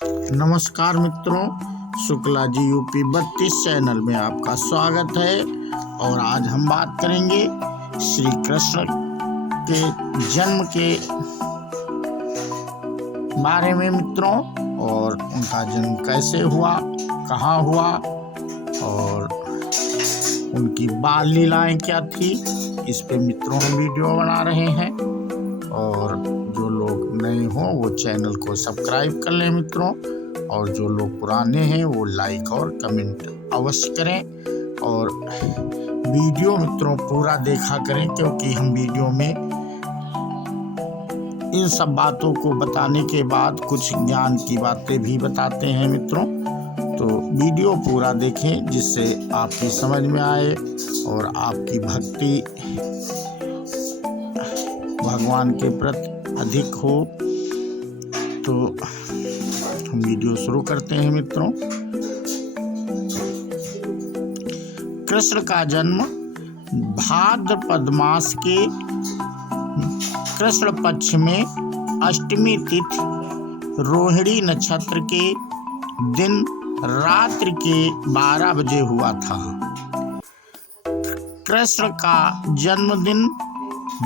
नमस्कार मित्रों, Shukla ji UP 32 channel में आपका स्वागत है। और आज हम बात करेंगे श्री कृष्ण के जन्म के बारे में मित्रों, और उनका जन्म कैसे हुआ, कहाँ हुआ और उनकी बाल लीलाएं क्या थी, इस पे मित्रों हम वीडियो बना रहे हैं। और जो लोग नए हों वो चैनल को सब्सक्राइब कर लें मित्रों, और जो लोग पुराने हैं वो लाइक और कमेंट अवश्य करें। और वीडियो मित्रों पूरा देखा करें, क्योंकि हम वीडियो में इन सब बातों को बताने के बाद कुछ ज्ञान की बातें भी बताते हैं मित्रों। तो वीडियो पूरा देखें जिससे आपकी समझ में आए और आपकी भक्ति भगवान के प्रति अधिक हो। तो हम वीडियो शुरू करते हैं मित्रों। कृष्ण का जन्म भाद्रपद मास के कृष्ण पक्ष में अष्टमी तिथि रोहिणी नक्षत्र के दिन रात्रि के 12 बजे हुआ था। कृष्ण का जन्मदिन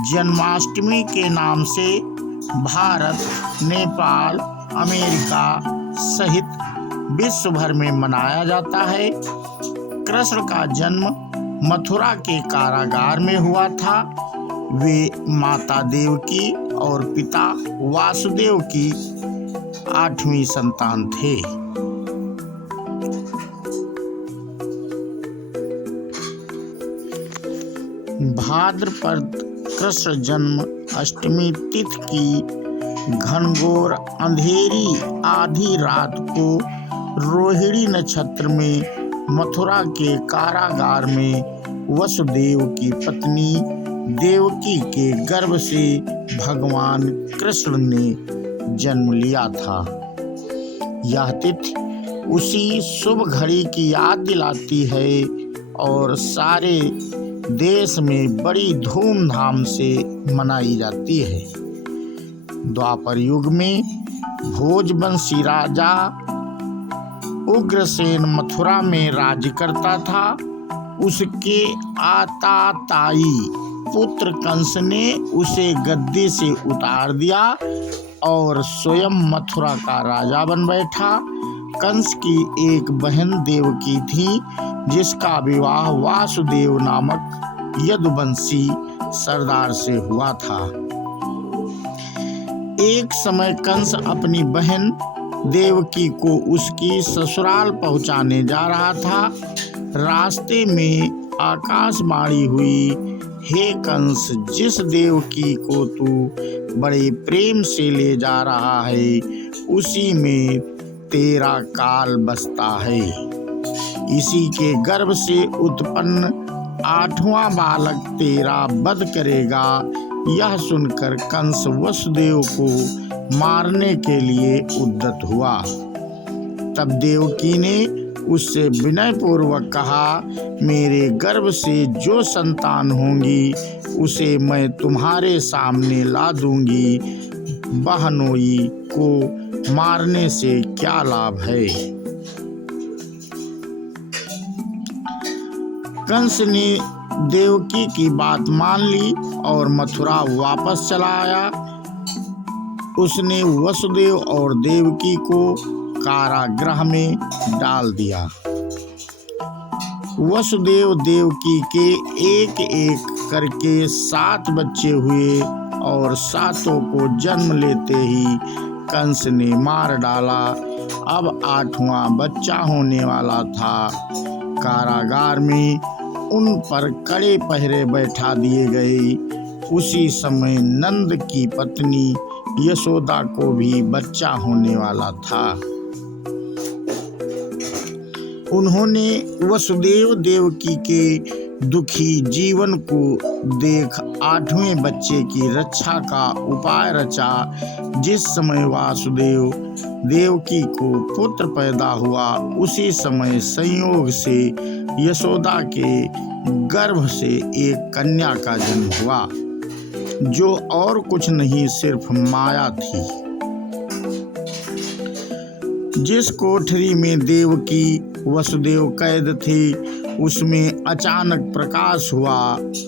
जन्माष्टमी के नाम से भारत, नेपाल, अमेरिका सहित विश्व भर में मनाया जाता है। कृष्ण का जन्म मथुरा के कारागार में हुआ था। वे माता देवकी और पिता वासुदेव की 8वीं संतान थे। भाद्रपद कृष्ण जन्म अष्टमी तिथि की घनघोर अंधेरी आधी रात को रोहिणी नक्षत्र में मथुरा के कारागार में वसुदेव की पत्नी देवकी के गर्भ से भगवान कृष्ण ने जन्म लिया था। यह तिथि उसी शुभ घड़ी की याद दिलाती है और सारे देश में बड़ी धूमधाम से मनाई जाती है। द्वापर युग में भोजवंशी राजा उग्रसेन मथुरा में राज्य करता था। उसके आताताई पुत्र कंस ने उसे गद्दी से उतार दिया और स्वयं मथुरा का राजा बन बैठा। कंस की एक बहन देवकी थी, जिसका विवाह वासुदेव नामक यदुवंशी सरदार से हुआ था। एक समय कंस अपनी बहन देवकी को उसकी ससुराल पहुंचाने जा रहा था। रास्ते में आकाशवाणी हुई, हे कंस, जिस देवकी को तू बड़े प्रेम से ले जा रहा है उसी में तेरा काल बसता है। इसी के गर्भ से उत्पन्न 8वां बालक तेरा वध करेगा। यह सुनकर कंस वसुदेव को मारने के लिए उद्यत हुआ। तब देवकी ने उससे विनय पूर्वक कहा, मेरे गर्भ से जो संतान होंगी उसे मैं तुम्हारे सामने ला दूंगी। बहनोई को मारने से क्या लाभ है। कंस ने देवकी की बात मान ली और मथुरा वापस चला आया। उसने वसुदेव और देवकी को कारागृह में डाल दिया। वसुदेव देवकी के एक एक करके 7 बच्चे हुए और 7 को जन्म लेते ही कंस ने मार डाला। अब 8वां बच्चा होने वाला था। कारागार में उन पर कड़े पहरे बैठा दिए गए। उसी समय नंद की पत्नी यशोदा को भी बच्चा होने वाला था। उन्होंने वसुदेव देवकी के दुखी जीवन को देख 8वें बच्चे की रक्षा का उपाय रचा। जिस समय वासुदेव देवकी को पुत्र पैदा हुआ, उसी समय संयोग से यशोदा के गर्भ से एक कन्या का जन्म हुआ, जो और कुछ नहीं सिर्फ माया थी। जिस कोठरी में देवकी वसुदेव कैद थे उसमें अचानक प्रकाश हुआ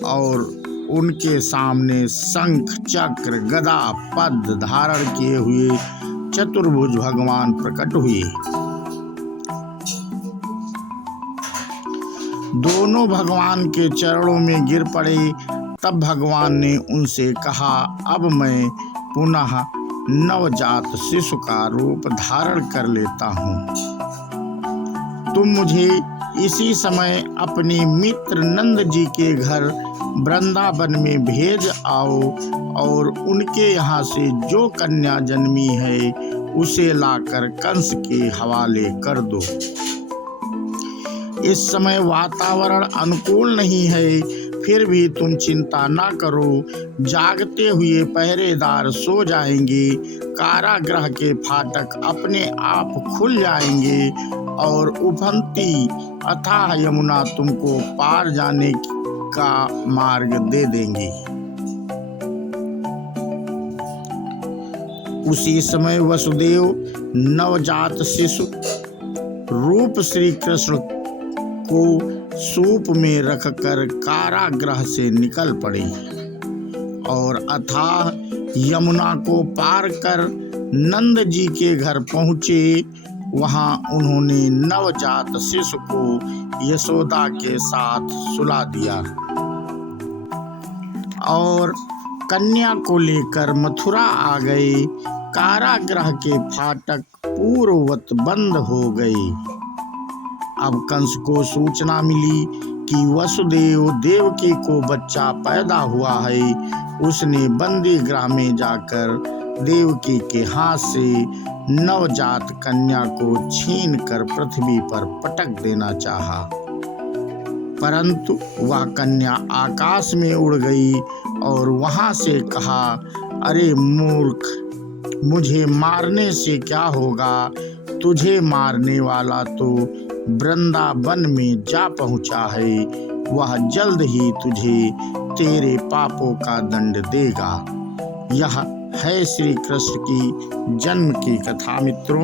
और उनके सामने शंख चक्र गदा पद्म धारण किए हुए चतुर्भुज भगवान प्रकट हुए। दोनों भगवान के चरणों में गिर पड़े। तब भगवान ने उनसे कहा, अब मैं पुनः नवजात शिशु का रूप धारण कर लेता हूँ। तुम मुझे इसी समय अपने मित्र नंद जी के घर वृंदावन में भेज आओ और उनके यहाँ से जो कन्या जन्मी है उसे लाकर कंस के हवाले कर दो। इस समय वातावरण अनुकूल नहीं है, फिर भी तुम चिंता न करो। जागते हुए पहरेदार सो जाएंगे, कारागृह के फाटक अपने आप खुल जाएंगे और उफनती अथाह यमुना तुमको पार जाने का मार्ग दे देंगी। उसी समय वसुदेव नवजात शिशु रूप श्री कृष्ण को सूप में रखकर कारागृह से निकल पड़े और अथाह यमुना को पार कर नंद जी के घर पहुँचे। वहाँ उन्होंने नवजात शिशु को यशोदा के साथ सुला दिया और कन्या को लेकर मथुरा आ गए। कारागृह के फाटक पूर्ववत बंद हो गए। अब कंस को सूचना मिली कि वसुदेव देवकी को बच्चा पैदा हुआ है। उसने बंदी गृह में जाकर देवकी के हाथ से नवजात कन्या को छीनकर पृथ्वी पर पटक देना चाहा, परंतु वह कन्या आकाश में उड़ गई और वहां से कहा, अरे मूर्ख, मुझे मारने से क्या होगा? तुझे मारने वाला तो वृंदावन में जा पहुंचा है। वह जल्द ही तुझे तेरे पापों का दंड देगा। यह है श्री कृष्ण की जन्म की कथा मित्रों।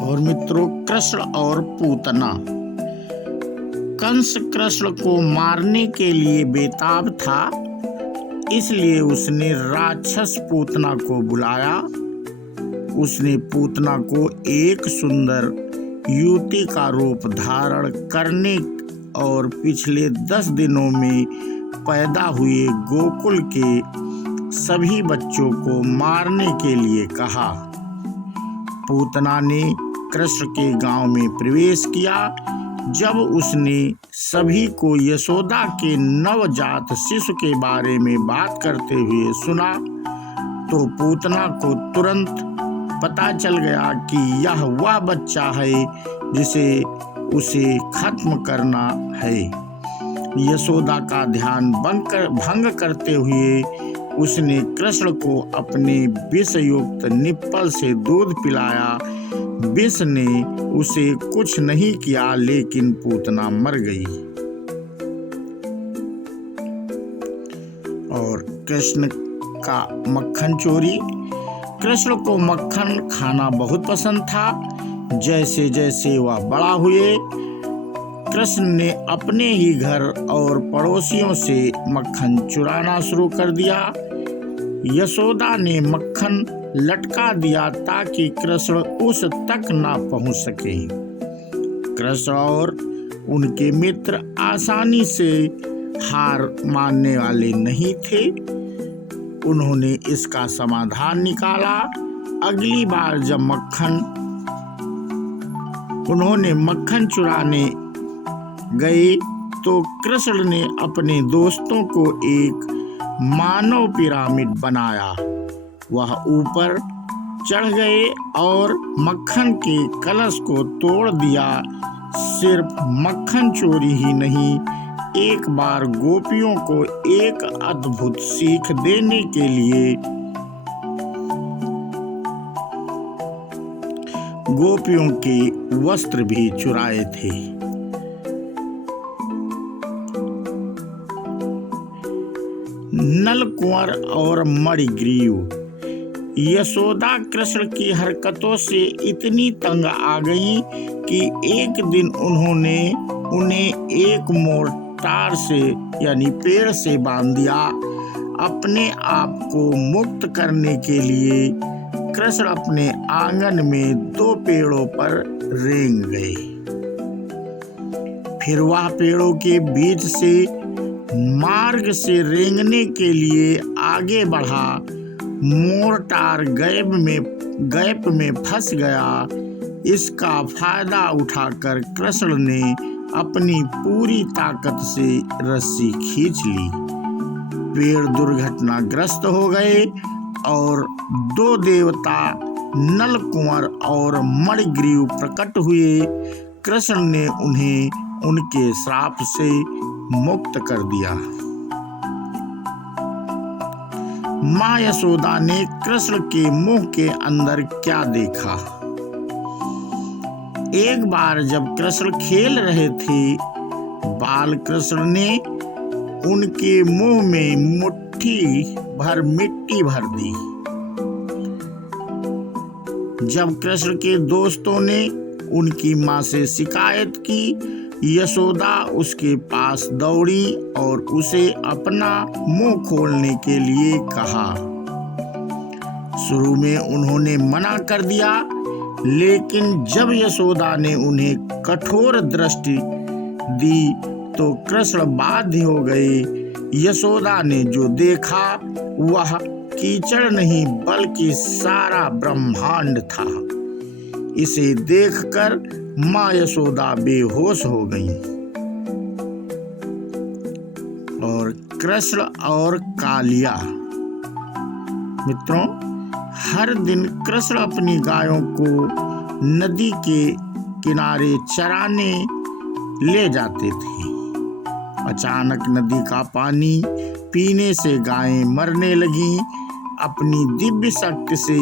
और मित्रों, कृष्ण और पूतना। कंस कृष्ण को मारने के लिए बेताब था, इसलिए उसने राक्षस पूतना को बुलाया। उसने पूतना को एक सुंदर युवती का रूप धारण करने और पिछले 10 दिनों में पैदा हुए गोकुल के सभी बच्चों को मारने के लिए कहा। पूतना ने कृष्ण के गांव में प्रवेश किया। जब उसने सभी को यशोदा के नवजात शिशु के बारे में बात करते हुए सुना तो पूतना को तुरंत पता चल गया कि यह वह बच्चा है जिसे उसे खत्म करना है। यशोदा का ध्यान भंग करते हुए उसने कृष्ण को अपने विषयुक्त निप्पल से दूध पिलाया। विष ने उसे कुछ नहीं किया, लेकिन पूतना मर गई। और कृष्ण का मक्खन चोरी। कृष्ण को मक्खन खाना बहुत पसंद था। जैसे जैसे वह बड़ा हुए, कृष्ण ने अपने ही घर और पड़ोसियों से मक्खन चुराना शुरू कर दिया। यशोदा ने मक्खन लटका दिया ताकि कृष्ण उस तक ना पहुंच सके। कृष्ण और उनके मित्र आसानी से हार मानने वाले नहीं थे। उन्होंने इसका समाधान निकाला। अगली बार जब उन्होंने मक्खन चुराने गए तो कृष्ण ने अपने दोस्तों को एक मानव पिरामिड बनाया। वह ऊपर चढ़ गए और मक्खन के कलश को तोड़ दिया। सिर्फ मक्खन चोरी ही नहीं, एक बार गोपियों को एक अद्भुत सीख देने के लिए गोपियों के वस्त्र भी चुराए थे। नल कुंवर और मणिग्रीव। यशोदा कृष्ण की हरकतों से इतनी तंग आ गई कि एक दिन उन्होंने उन्हें एक मोर्टार से यानी पेड़ से बांध दिया। अपने आप को मुक्त करने के लिए कृष्ण अपने आंगन में 2 पेड़ों पर रेंग गए। फिर वह पेड़ों के बीच से मार्ग से रेंगने के लिए आगे बढ़ा। मोर्टार गैप में फंस गया। इसका फायदा उठाकर कृष्ण ने अपनी पूरी ताकत से रस्सी खींच ली। पेड़ दुर्घटनाग्रस्त हो गए और 2 देवता नल कुंवर और मणिग्रीव प्रकट हुए। कृष्ण ने उन्हें उनके श्राप से मुक्त कर दिया। माँ यशोदा ने कृष्ण के मुंह के अंदर क्या देखा? एक बार जब कृष्ण खेल रहे थे, बाल कृष्ण ने उनके मुंह में मुट्ठी भर मिट्टी भर दी। जब कृष्ण के दोस्तों ने उनकी माँ से शिकायत की, यशोदा उसके पास दौड़ी और उसे अपना मुंह खोलने के लिए कहा। शुरू में उन्होंने मना कर दिया, लेकिन जब यशोदा ने उन्हें कठोर दृष्टि दी तो कृष्ण बाध्य हो गए। यशोदा ने जो देखा वह कीचड़ नहीं बल्कि सारा ब्रह्मांड था। इसे देखकर माँ यशोदा बेहोश हो गईं। और कृष्ण और कालिया। मित्रों, हर दिन कृष्ण अपनी गायों को नदी के किनारे चराने ले जाते थे। अचानक नदी का पानी पीने से गायें मरने लगीं। अपनी दिव्य शक्ति से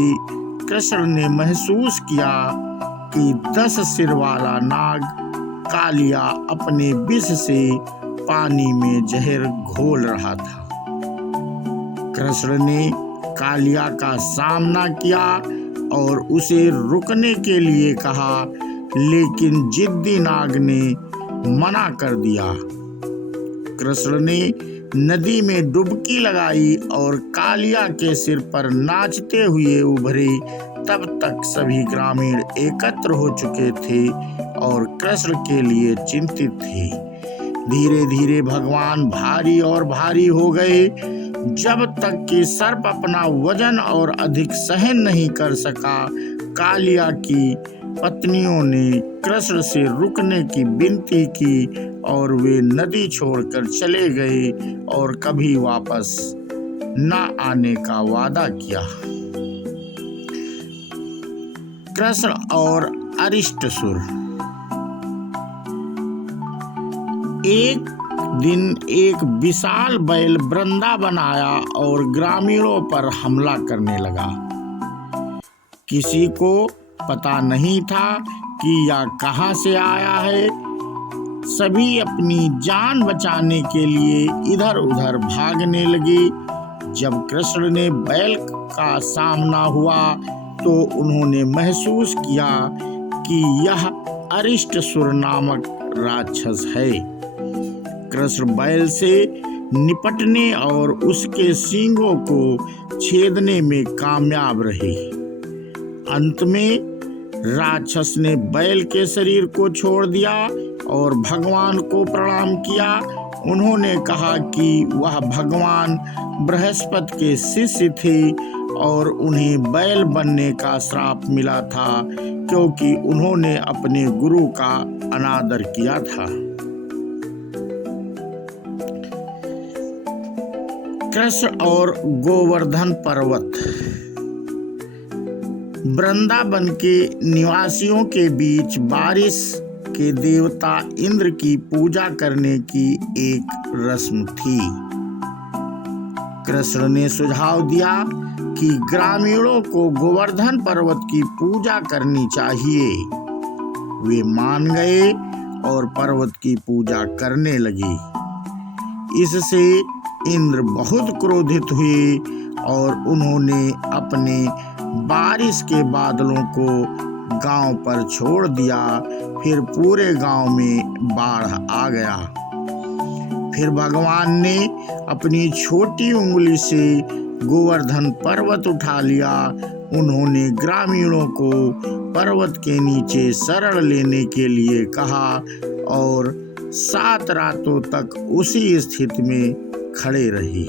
कृष्ण ने महसूस किया कि 10 सिर वाला नाग कालिया अपने विष से पानी में जहर घोल रहा था। कृष्ण ने कालिया का सामना किया और उसे रुकने के लिए कहा, लेकिन जिद्दी नाग ने मना कर दिया। कृष्ण ने नदी में डुबकी लगाई और कालिया के सिर पर नाचते हुए उभरे। तब तक सभी ग्रामीण एकत्र हो चुके थे और कृष्ण के लिए चिंतित थे। धीरे धीरे भगवान भारी और भारी हो गए, जब तक कि सर्प अपना वजन और अधिक सहन नहीं कर सका। कालिया की पत्नियों ने कृष्ण से रुकने की विनती की और वे नदी छोड़कर चले गए और कभी वापस न आने का वादा किया। कृष्ण और अरिष्टसुर। एक दिन एक विशाल बैल वृंदावन आया और ग्रामीणों पर हमला करने लगा। किसी को पता नहीं था कि यह कहां से आया है। सभी अपनी जान बचाने के लिए इधर उधर भागने लगे। जब कृष्ण ने बैल का सामना हुआ तो उन्होंने महसूस किया कि यह अरिष्टसुर नामक राक्षस है। कृष्ण बैल से निपटने और उसके सींगों को छेदने में कामयाब रहे। अंत में राक्षस ने बैल के शरीर को छोड़ दिया और भगवान को प्रणाम किया। उन्होंने कहा कि वह भगवान बृहस्पति के शिष्य थे और उन्हें बैल बनने का श्राप मिला था क्योंकि उन्होंने अपने गुरु का अनादर किया था। कृष्ण और गोवर्धन पर्वत। वृंदावन के निवासियों के बीच बारिश के देवता इंद्र की पूजा करने की एक रस्म थी। कृष्ण ने सुझाव दिया कि ग्रामीणों को गोवर्धन पर्वत की पूजा करनी चाहिए। वे मान गए और पर्वत की पूजा करने लगे। इससे इंद्र बहुत क्रोधित हुए और उन्होंने अपने बारिश के बादलों को गांव पर छोड़ दिया। फिर पूरे गांव में बाढ़ आ गया। फिर भगवान ने अपनी छोटी उंगली से गोवर्धन पर्वत उठा लिया। उन्होंने ग्रामीणों को पर्वत के नीचे शरण लेने के लिए कहा और 7 रातों तक उसी स्थिति में खड़े रही।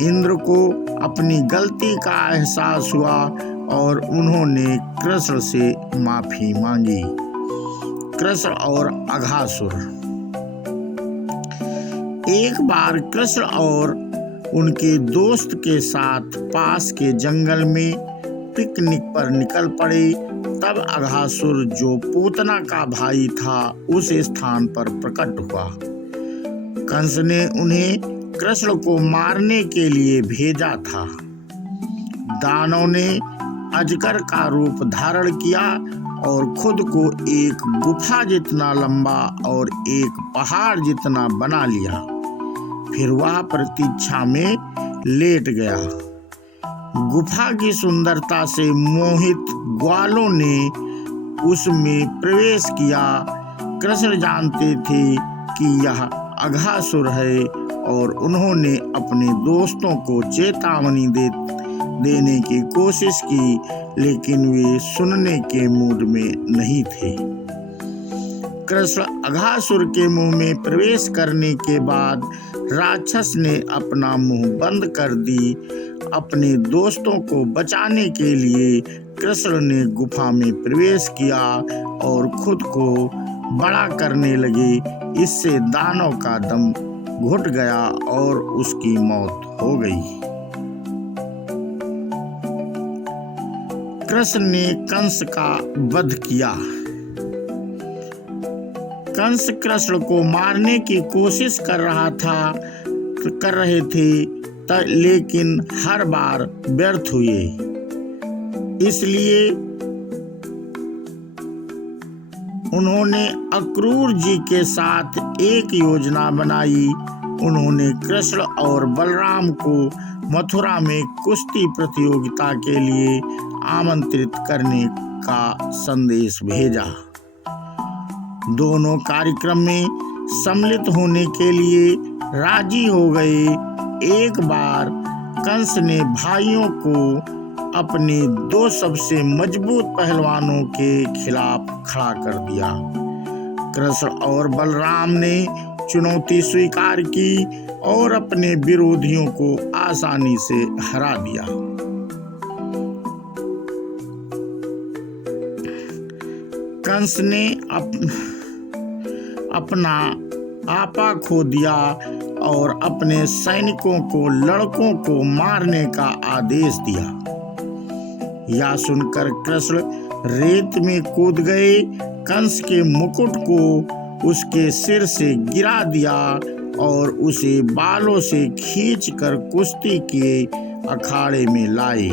इंद्र को अपनी गलती का एहसास हुआ और उन्होंने कृष्ण से माफी मांगी। कृष्ण और अघासुर। एक बार कृष्ण और उनके दोस्त के साथ पास के जंगल में पिकनिक पर निकल पड़े। तब अघासुर, जो पूतना का भाई था, उस स्थान पर प्रकट हुआ। कंस ने उन्हें कृष्ण को मारने के लिए भेजा था। दानव ने अजगर का रूप धारण किया और खुद को एक गुफा जितना लंबा और एक पहाड़ जितना बना लिया। फिर वह प्रतीक्षा में लेट गया। गुफा की सुंदरता से मोहित ग्वालों ने उसमें प्रवेश किया। कृष्ण जानते थे कि यह अघासुर है और उन्होंने अपने दोस्तों को चेतावनी देने की कोशिश की, लेकिन वे सुनने के मूड में नहीं थे। कृष्ण अघासुर के मुंह में प्रवेश करने के बाद राक्षस ने अपना मुंह बंद कर दी। अपने दोस्तों को बचाने के लिए कृष्ण ने गुफा में प्रवेश किया और खुद को बड़ा करने लगे। इससे दानव का दम घुट गया और उसकी मौत हो गई। कृष्ण ने कंस का वध किया। कंस कृष्ण को मारने की कोशिश कर रहे थे, लेकिन हर बार व्यर्थ हुए। इसलिए उन्होंने अक्रूर जी के साथ एक योजना बनाई। उन्होंने कृष्ण और बलराम को मथुरा में कुश्ती प्रतियोगिता के लिए आमंत्रित करने का संदेश भेजा। दोनों कार्यक्रम में सम्मिलित होने के लिए राजी हो गए। एक बार कंस ने भाइयों को अपने 2 सबसे मजबूत पहलवानों के खिलाफ खड़ा कर दिया। कृष्ण और बलराम ने चुनौती स्वीकार की और अपने विरोधियों को आसानी से हरा दिया। कंस ने अपना आपा खो दिया और अपने सैनिकों को लड़कों को मारने का आदेश दिया। यह सुनकर कृष्ण रेत में कूद गए, कंस के मुकुट को उसके सिर से गिरा दिया और उसे बालों से खींचकर कुश्ती के अखाड़े में लाए।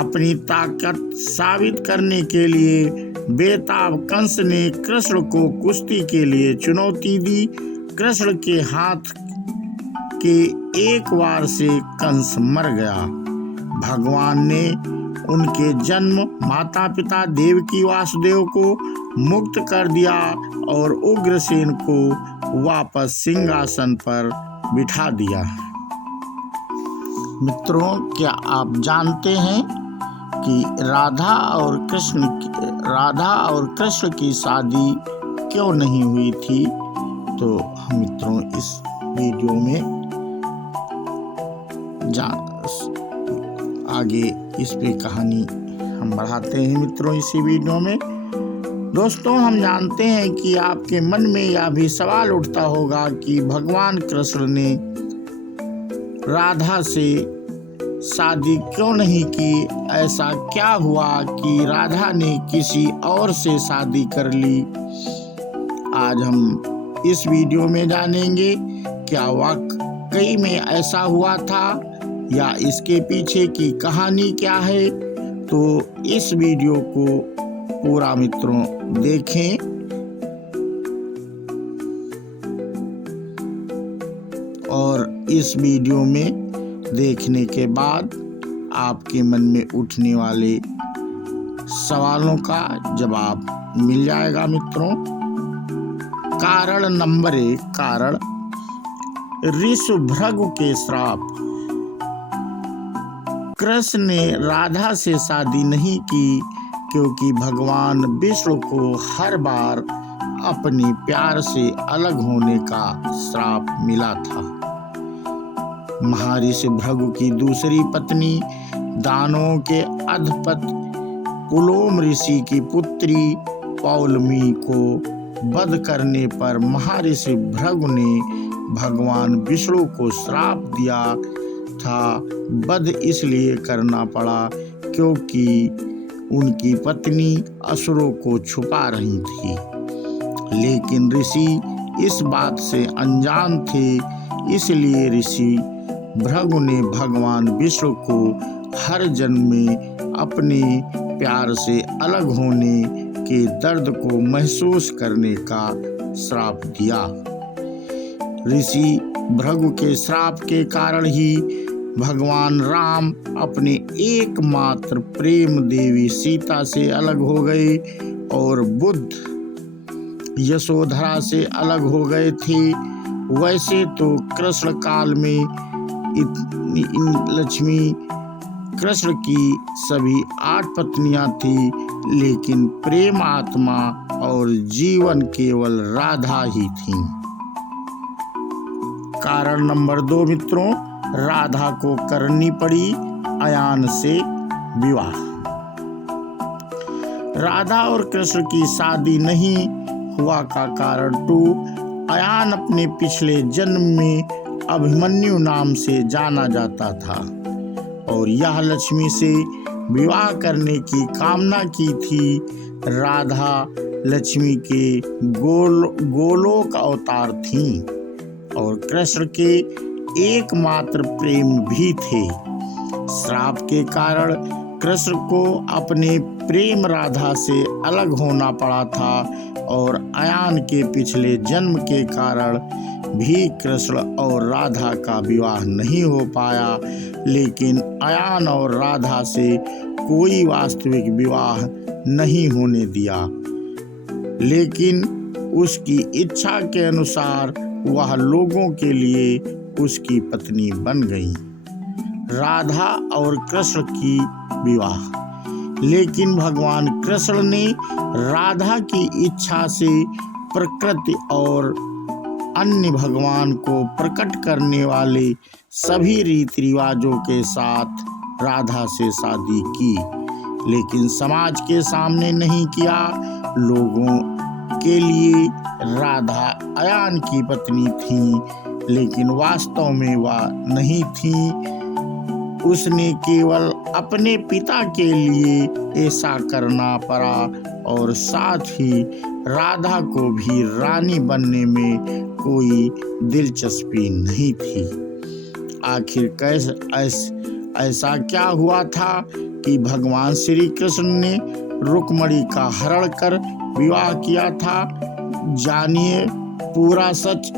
अपनी ताकत साबित करने के लिए बेताब कंस ने कृष्ण को कुश्ती के लिए चुनौती दी। कृष्ण के हाथ के एक वार से कंस मर गया। भगवान ने उनके जन्म माता पिता देवकी वासुदेव को मुक्त कर दिया और उग्रसेन को वापस सिंहासन पर बिठा दिया। मित्रों, क्या आप जानते हैं कि राधा और कृष्ण की शादी क्यों नहीं हुई थी? तो हम मित्रों इस वीडियो में आगे इस पे कहानी हम बढ़ाते हैं। मित्रों, इसी वीडियो में दोस्तों हम जानते हैं कि आपके मन में यह भी सवाल उठता होगा कि भगवान कृष्ण ने राधा से शादी क्यों नहीं की? ऐसा क्या हुआ कि राधा ने किसी और से शादी कर ली? आज हम इस वीडियो में जानेंगे क्या वाकई में ऐसा हुआ था या इसके पीछे की कहानी क्या है। तो इस वीडियो को पूरा मित्रों देखें और इस वीडियो में देखने के बाद आपके मन में उठने वाले सवालों का जवाब मिल जाएगा मित्रों। कारण नंबर 1, कारण ऋषभृगु के श्राप। कृष्ण ने राधा से शादी नहीं की क्योंकि भगवान विष्णु को हर बार अपने प्यार से अलग होने का श्राप मिला था। महर्षि भृगु की दूसरी पत्नी दानवों के अधिपति पुलोम ऋषि की पुत्री पौलमी को वध करने पर महर्षि भृगु ने भगवान विष्णु को श्राप दिया था। वध इसलिए करना पड़ा क्योंकि उनकी पत्नी असुरों को छुपा रही थी, लेकिन ऋषि इस बात से अनजान थे। इसलिए ऋषि भृगु ने भगवान विष्णु को हर जन्म में अपने प्यार से अलग होने के दर्द को महसूस करने का श्राप दिया। ऋषि भृगु के श्राप के कारण ही भगवान राम अपने एकमात्र प्रेम देवी सीता से अलग हो गए और बुद्ध यशोधरा से अलग हो गए थे। वैसे तो कृष्ण काल में लक्ष्मी कृष्ण की सभी 8 पत्नियां थी, लेकिन प्रेम आत्मा और जीवन केवल राधा ही थी। कारण नंबर 2 मित्रों, राधा को करनी पड़ी अयान से विवाह। राधा और कृष्ण की शादी नहीं हुआ का कारण 2, अयान अपने पिछले जन्म में अभिमन्यु नाम से जाना जाता था और यह लक्ष्मी से विवाह करने की कामना की थी। राधा लक्ष्मी के गोलोक अवतार थीं और कृष्ण के एकमात्र प्रेम भी थे। श्राप के कारण कृष्ण को अपने प्रेम राधा से अलग होना पड़ा था और अयान के पिछले जन्म के कारण भी कृष्ण और राधा का विवाह नहीं हो पाया, लेकिन अयान और राधा से कोई वास्तविक विवाह नहीं होने दिया। लेकिन उसकी इच्छा के अनुसार वह लोगों के लिए उसकी पत्नी बन गई। राधा और कृष्ण की विवाह। लेकिन भगवान कृष्ण ने राधा की इच्छा से प्रकृति और अन्य भगवान को प्रकट करने वाले सभी रीति रिवाजों के साथ राधा से शादी की, लेकिन समाज के सामने नहीं किया। लोगों के लिए राधा अयान की पत्नी थी, लेकिन वास्तव में वह नहीं थी। उसने केवल अपने पिता के लिए ऐसा करना पड़ा और साथ ही राधा को भी रानी बनने में कोई दिलचस्पी नहीं थी। आखिर ऐसा क्या हुआ था कि भगवान श्री कृष्ण ने रुक्मिणी का हरण कर विवाह किया था? जानिए पूरा सच।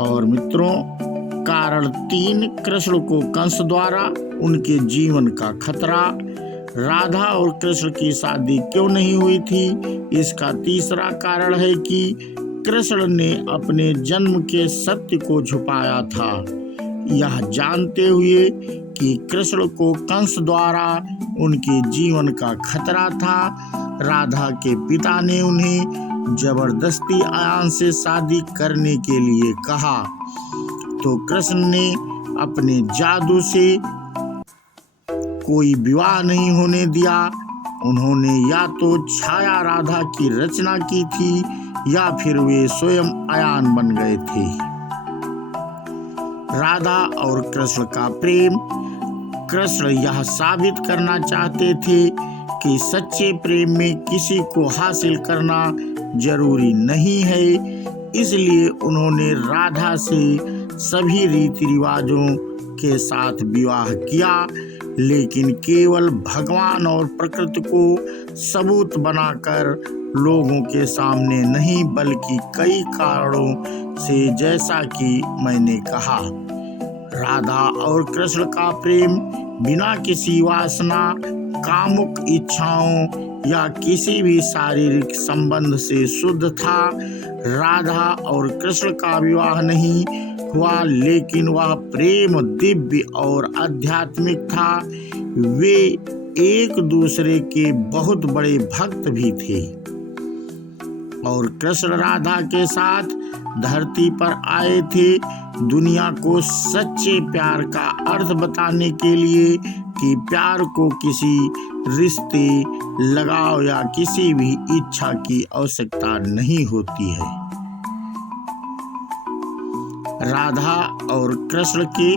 और मित्रों, कारण 3, कृष्ण को कंस द्वारा उनके जीवन का खतरा। राधा और कृष्ण की शादी क्यों नहीं हुई थी? इसका तीसरा कारण है कि कृष्ण ने अपने जन्म के सत्य को छुपाया था। यह जानते हुए कि कृष्ण को कंस द्वारा उनके जीवन का खतरा था, राधा के पिता ने उन्हें जबरदस्ती अयान से शादी करने के लिए कहा, तो कृष्ण ने अपने जादू से कोई विवाह नहीं होने दिया। उन्होंने या तो छाया राधा की रचना की थी या फिर वे स्वयं अयान बन गए थे। राधा और कृष्ण का प्रेम। कृष्ण यह साबित करना चाहते थे कि सच्चे प्रेम में किसी को हासिल करना जरूरी नहीं है, इसलिए उन्होंने राधा से सभी रीति रिवाजों के साथ विवाह किया, लेकिन केवल भगवान और प्रकृति को सबूत बनाकर लोगों के सामने नहीं बल्कि कई कारणों से, जैसा कि मैंने कहा। राधा और कृष्ण का प्रेम बिना किसी वासना, कामुक इच्छाओं या किसी भी शारीरिक संबंध से शुद्ध था। राधा और कृष्ण का विवाह नहीं हुआ, लेकिन वह प्रेम दिव्य और आध्यात्मिक था। वे एक दूसरे के बहुत बड़े भक्त भी थे और कृष्ण राधा के साथ धरती पर आए थे दुनिया को सच्चे प्यार का अर्थ बताने के लिए, कि प्यार को किसी रिश्ते, लगाव या किसी भी इच्छा की आवश्यकता नहीं होती है। राधा और कृष्ण के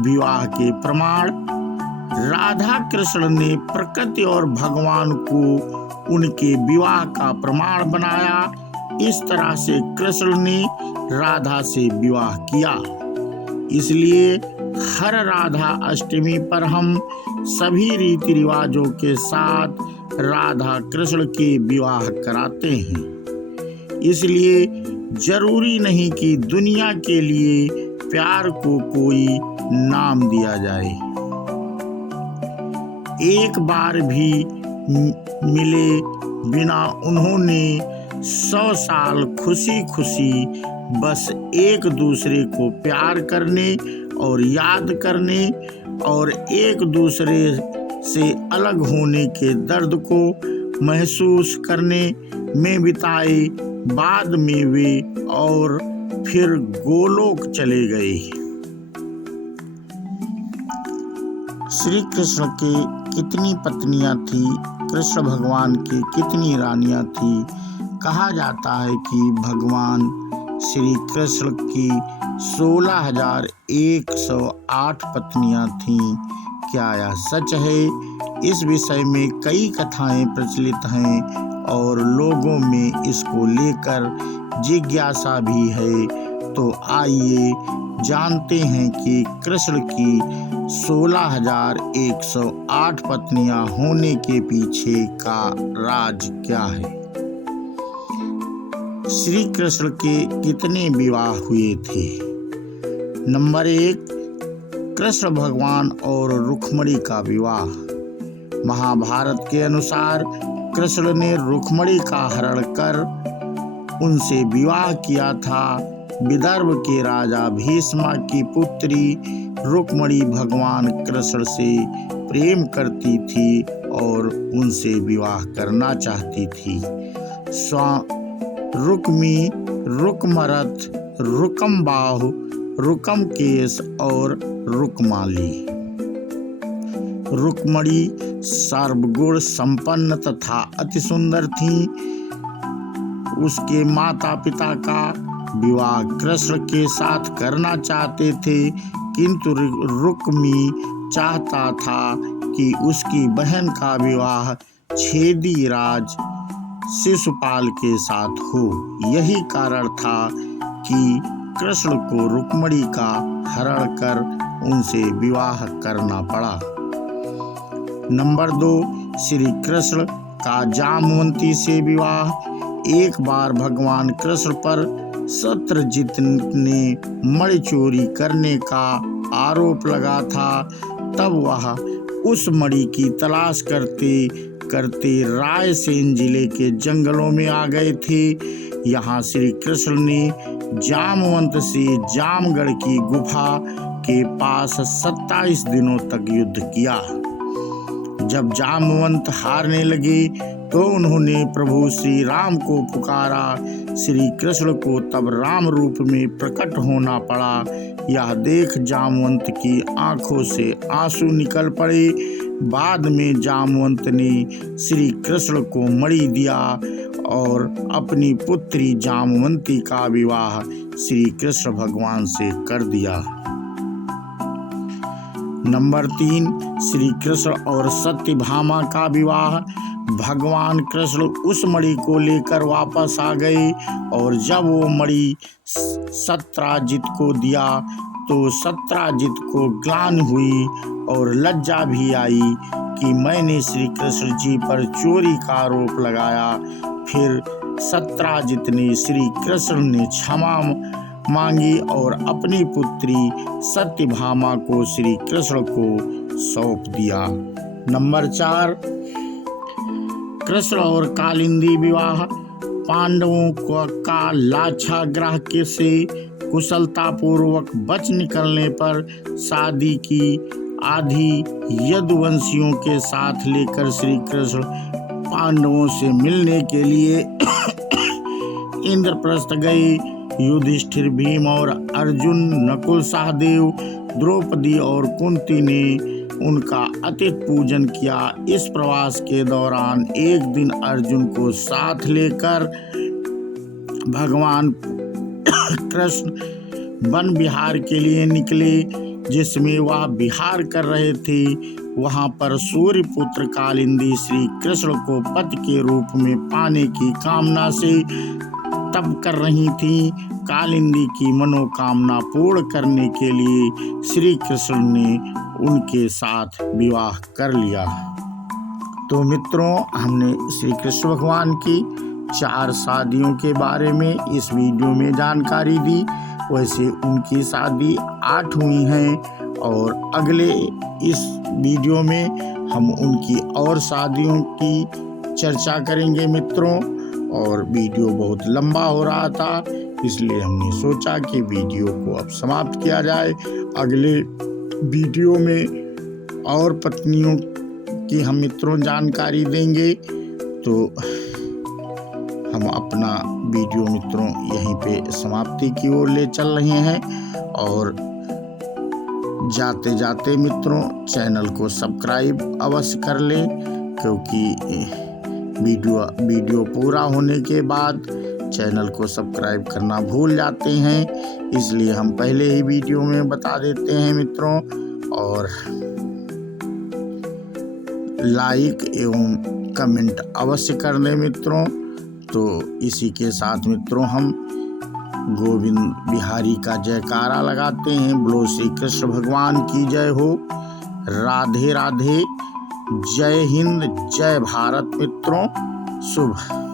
विवाह के प्रमाण। राधा कृष्ण ने प्रकृति और भगवान को उनके विवाह का प्रमाण बनाया। इस तरह से कृष्ण ने राधा से विवाह किया। इसलिए हर राधा अष्टमी पर हम सभी रीति रिवाजों के साथ राधा कृष्ण के विवाह कराते हैं। इसलिए जरूरी नहीं कि दुनिया के लिए प्यार को कोई नाम दिया जाए। एक बार भी मिले बिना उन्होंने 100 साल खुशी खुशी बस एक दूसरे को प्यार करने और याद करने और एक दूसरे से अलग होने के दर्द को महसूस करने में बिताए। बाद में वे और फिर गोलोक चले गए। श्री कृष्ण के कितनी पत्नियां थी, कृष्ण भगवान की कितनी रानियां थी? कहा जाता है कि भगवान श्री कृष्ण की 16,108 पत्नियां थीं। क्या यह सच है? इस विषय में कई कथाएं प्रचलित हैं और लोगों में इसको लेकर जिज्ञासा भी है। तो आइए जानते हैं कि कृष्ण की 16,108 पत्नियां होने के पीछे का राज क्या है। श्री कृष्ण के कितने विवाह हुए थे? नंबर 1, कृष्ण भगवान और रुक्मिणी का विवाह। महाभारत के अनुसार कृष्ण ने रुक्मिणी का हरण कर उनसे विवाह किया था। विदर्भ के राजा भीष्म की पुत्री रुक्मिणी भगवान कृष्ण से प्रेम करती थी और उनसे विवाह करना चाहती थी। रुक्मी, रुक्मरथ, रुकमबाहु, रुकमकेश और रुकमाली। रुक्मिणी सर्वगुण संपन्न तथा अति सुंदर थी। उसके माता पिता का विवाह कृष्ण के साथ करना चाहते थे, किंतु रुक्मी चाहता था कि उसकी बहन का विवाह छेदी राज शिशुपाल के साथ हो। यही कारण था कि कृष्ण को रुक्मिणी का हरण कर उनसे विवाह करना पड़ा। नंबर 2, श्री कृष्ण का जामवंती से विवाह। एक बार भगवान कृष्ण पर शत्रुजित ने मणि चोरी करने का आरोप लगा था। तब वह उस मणि की तलाश करते करते रायसेन जिले के जंगलों में आ गए थे। यहाँ श्री कृष्ण ने जामवंत से जामगढ़ की गुफा के पास 27 दिनों तक युद्ध किया। जब जामवंत हारने लगे तो उन्होंने प्रभु श्री राम को पुकारा। श्री कृष्ण को तब राम रूप में प्रकट होना पड़ा। यह देख जामवंत की आंखों से आंसू निकल पड़े। बाद में जामवंत ने श्री कृष्ण को मणि दिया और अपनी पुत्री जामवंती का विवाह श्री कृष्ण भगवान से कर दिया। नंबर 3, श्री कृष्ण और सत्यभामा का विवाह। भगवान कृष्ण उस मणि को लेकर वापस आ गए और जब वो मणि सत्यजित को दिया तो सत्यजित को ग्लानि हुई और लज्जा भी आई कि मैंने श्री कृष्ण जी पर चोरी का आरोप लगाया। फिर 17 जितने श्री कृष्ण ने क्षमा मांगी और अपनी पुत्री सत्यभामा को श्री कृष्ण को सौंप दिया। नंबर 4, कृष्ण और कालिंदी विवाह। पांडवों का लाक्षागृह से कुशलतापूर्वक बच निकलने पर शादी की आधी यदुवंशियों के साथ लेकर श्री कृष्ण पांडवों से मिलने के लिए इंद्रप्रस्थ गए। युधिष्ठिर, भीम और अर्जुन, नकुल, सहदेव, द्रौपदी और कुंती ने उनका अतिथि पूजन किया। इस प्रवास के दौरान एक दिन अर्जुन को साथ लेकर भगवान कृष्ण वन विहार के लिए निकले। जिसमें वह विहार कर रहे थे, वहां पर सूर्यपुत्र कालिंदी श्री कृष्ण को पति के रूप में पाने की कामना से तप कर रही थी। कालिंदी की मनोकामना पूर्ण करने के लिए श्री कृष्ण ने उनके साथ विवाह कर लिया। तो मित्रों, हमने श्री कृष्ण भगवान की 4 शादियों के बारे में इस वीडियो में जानकारी दी। वैसे उनकी शादी 8 हुई हैं और अगले इस वीडियो में हम उनकी और शादियों की चर्चा करेंगे मित्रों। और वीडियो बहुत लंबा हो रहा था, इसलिए हमने सोचा कि वीडियो को अब समाप्त किया जाए। अगले वीडियो में और पत्नियों की हम मित्रों जानकारी देंगे। तो हम अपना वीडियो मित्रों यहीं पे समाप्ति की ओर ले चल रहे हैं। और जाते जाते मित्रों चैनल को सब्सक्राइब अवश्य कर लें, क्योंकि वीडियो पूरा होने के बाद चैनल को सब्सक्राइब करना भूल जाते हैं, इसलिए हम पहले ही वीडियो में बता देते हैं मित्रों। और लाइक एवं कमेंट अवश्य कर दें मित्रों। तो इसी के साथ मित्रों हम गोविंद बिहारी का जयकारा लगाते हैं। बोलो श्री कृष्ण भगवान की जय हो। राधे राधे। जय हिंद, जय भारत मित्रों। शुभ।